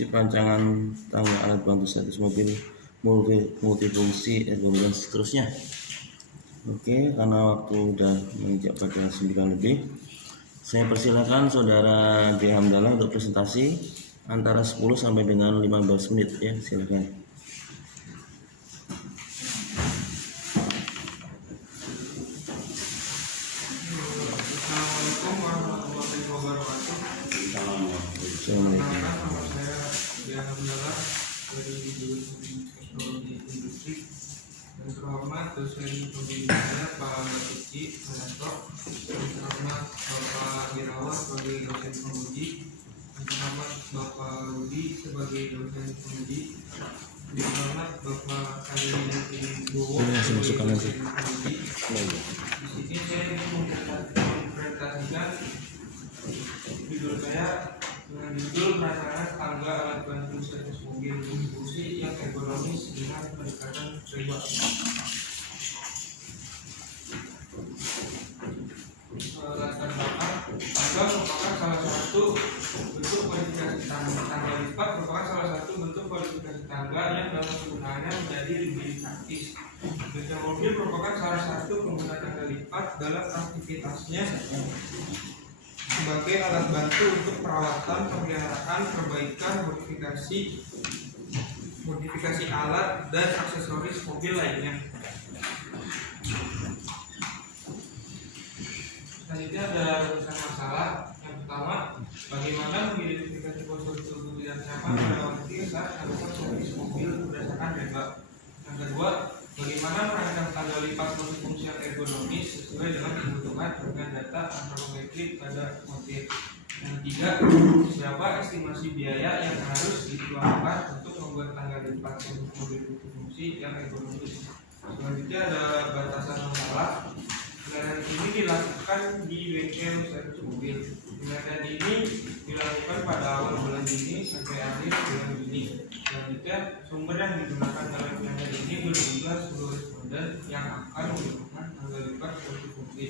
prinsip rancangan tangga alat bantu servis mobil multifungsi dan seterusnya. Oke, karena waktu udah menginjak pada 9 lebih, saya persilakan saudara J. Hamdalah untuk presentasi antara 10 sampai dengan 15 menit ya, silakan. Assalamualaikum warahmatullahi wabarakatuh. Assalamualaikum. Nama saya J. Hamdalah dari jurusan Teknologi Industri, dan terhormat dosen pembimbingnya Pak Suci Suyanto, dan terhormat Bapak Irawan sebagai dosen penguji, dan terhormat Bapak Rudi sebagai dosen penguji, dan terhormat Bapak Kadri Bowo sebagai dosen penguji. Di sini saya ingin mempresentasikan judul saya dengan judul rancangan tangga alat bantu servis mobil multifungsi yang ergonomis dengan pendekatan riba. Latar belakang, tangga merupakan salah satu bentuk kualifikasi tangga lipat merupakan salah satu bentuk kualifikasi tangga yang dalam penggunaannya menjadi lebih praktis. Bengkel mobil merupakan salah satu pengguna tangga lipat dalam aktivitasnya sebagai alat bantu untuk perawatan, pemeliharaan, perbaikan, modifikasi alat dan aksesoris mobil lainnya. Selanjutnya ada urusan masalah. Yang pertama, bagaimana mengidentifikasi postur tubuh tidak nyaman pada wanita saat melakukan servis mobil berdasarkan reba. Yang kedua, bagaimana merancang tangga lipat multifungsi yang ergonomis sesuai dengan kebutuhan dengan data antropometrik pada mobil. Yang ketiga, berapa estimasi biaya yang harus dikeluarkan untuk membuat tangga lipat mobil multifungsi yang ergonomis. Selanjutnya ada batasan masalah. Penilaian ini dilakukan di bengkel servis mobil. Penilaian ini dilakukan pada awal bulan Juni sampai akhir bulan Juni. Selanjutnya, sumber yang digunakan dalam penilaian ini berjumlah 10 responden yang akan menggunakan tangga lipat multifungsi.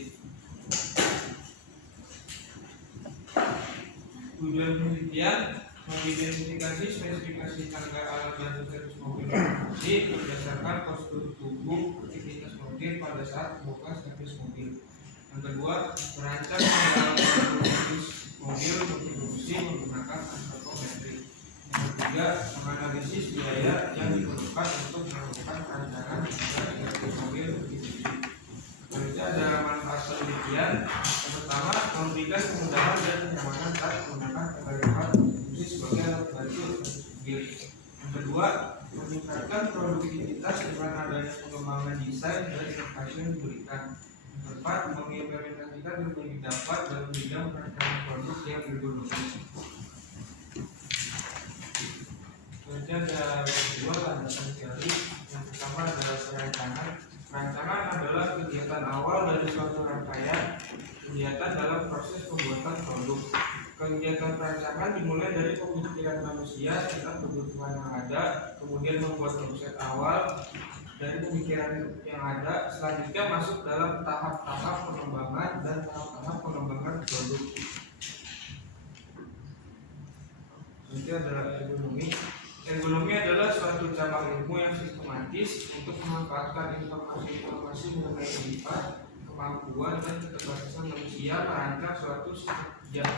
Tujuan penelitian mengidentifikasi spesifikasi tangga alat bantu servis mobil multifungsi berdasarkan postur tubuh aktivitas mobil pada saat membuka servis mobil. Yang kedua, merancang alat bantu servis mobil multifungsi menggunakan antropometrik. Yang ketiga, menganalisis biaya yang diperlukan untuk melakukan perancangan servis mobil multifungsi. Selanjutnya ada manfaat penelitian. Yang pertama, memberikan kemudahan dan kenyamanan saat menggunakan tangga lipat multifungsi sebagai alat bantu servis mobil. Yang kedua, meningkatkan produktivitas dengan adanya pengembangan desain dan inovasi yang diberikan. Yang keempat, mengimplementasikan berbagai dapat dalam bidang perancangan produk yang ergonomis. Selanjutnya ada dua landasan teori. Yang pertama adalah perancangan. Perancangan adalah kegiatan awal dari suatu rangkaian kegiatan dalam proses pembuatan produk. Kegiatan perancangan dimulai dari pemikiran manusia tentang kebutuhan yang ada, kemudian membuat konsep awal dari pemikiran yang ada, selanjutnya masuk dalam tahap-tahap pengembangan dan tahap-tahap pengembangan produk. Selanjutnya adalah ergonomi. Ergonomi adalah suatu cabang ilmu yang sistematis untuk memanfaatkan informasi-informasi mengenai lipat, kemampuan dan keterbatasan manusia merancang suatu kerja.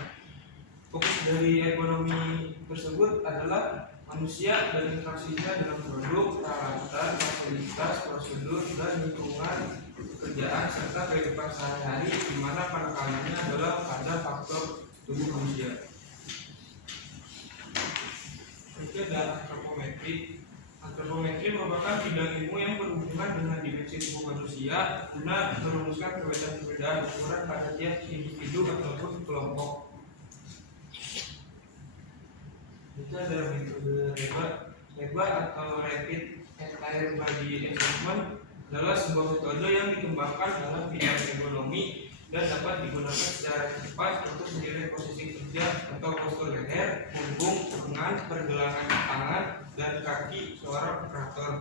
Fokus dari ergonomi tersebut adalah manusia dan interaksinya dalam produk, peralatan, fasilitas, prosedur, dan lingkungan pekerjaan serta kehidupan sehari-hari, di mana penekanannya adalah pada faktor tubuh manusia. Itu adalah antropometri. Antropometri merupakan bidang ilmu yang berhubungan dengan dimensi tubuh manusia guna merumuskan perbedaan-perbedaan ukuran pada tiap individu ataupun kelompok. Itu ada metode REBA atau Rapid Entire Body Assessment, adalah sebuah metode yang dikembangkan dalam bidang ergonomi dan dapat digunakan secara cepat untuk menilai posisi kerja atau postur leher, punggung, lengan, pergelangan tangan, dan kaki seorang operator.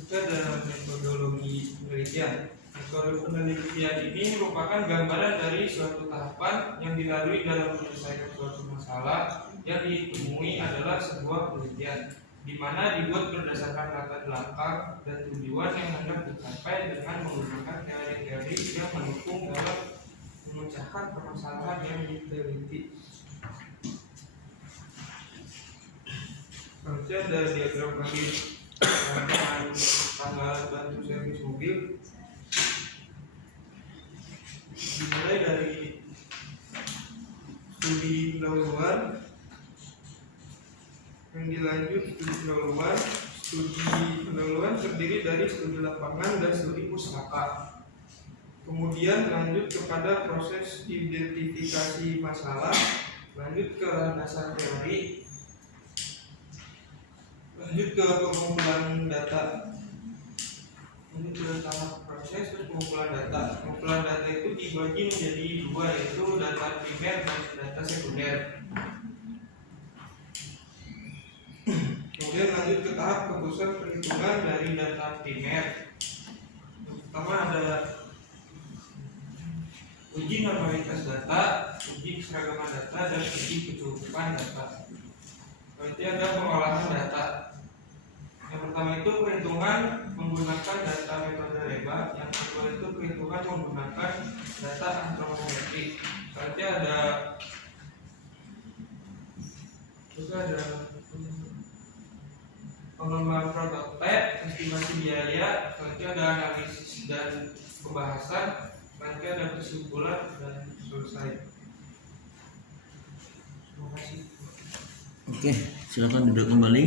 Itu adalah metodologi penelitian. Metode penelitian ini merupakan gambaran dari suatu tahapan yang dilalui dalam menyelesaikan suatu masalah yang ditemui adalah sebuah penelitian, di mana dibuat berdasarkan latar belakang dan tujuan yang hendak dicapai dengan menggunakan teori-teori yang mendukung dalam memecahkan permasalahan yang diteliti. Selanjutnya ada diagram kaki rangkaian tanggal bantu servis mobil. Dimulai dari studi pendahuluan, yang dilanjut studi pendahuluan. Studi pendahuluan terdiri dari studi lapangan dan studi pustaka. Kemudian lanjut kepada proses identifikasi masalah, lanjut ke landasan teori, lanjut ke pengumpulan data. Ini sudah tahap proses terus pengumpulan data. Pengumpulan data itu dibagi menjadi dua, yaitu data primer dan data sekunder. Kemudian lanjut ke tahap keputusan perhitungan dari data primer. Pertama ada uji normalitas data, uji keseragaman data, dan uji kecukupan data. Berarti ada pengolahan data. Yang pertama itu perhitungan menggunakan data metode REBA, yang kedua itu perhitungan menggunakan data antropometrik. Berarti ada pengembangan prototipe, estimasi biaya, berarti ada analisis dan pembahasan, berarti ada kesimpulan dan selesai. Terima kasih. Oke, silakan duduk kembali.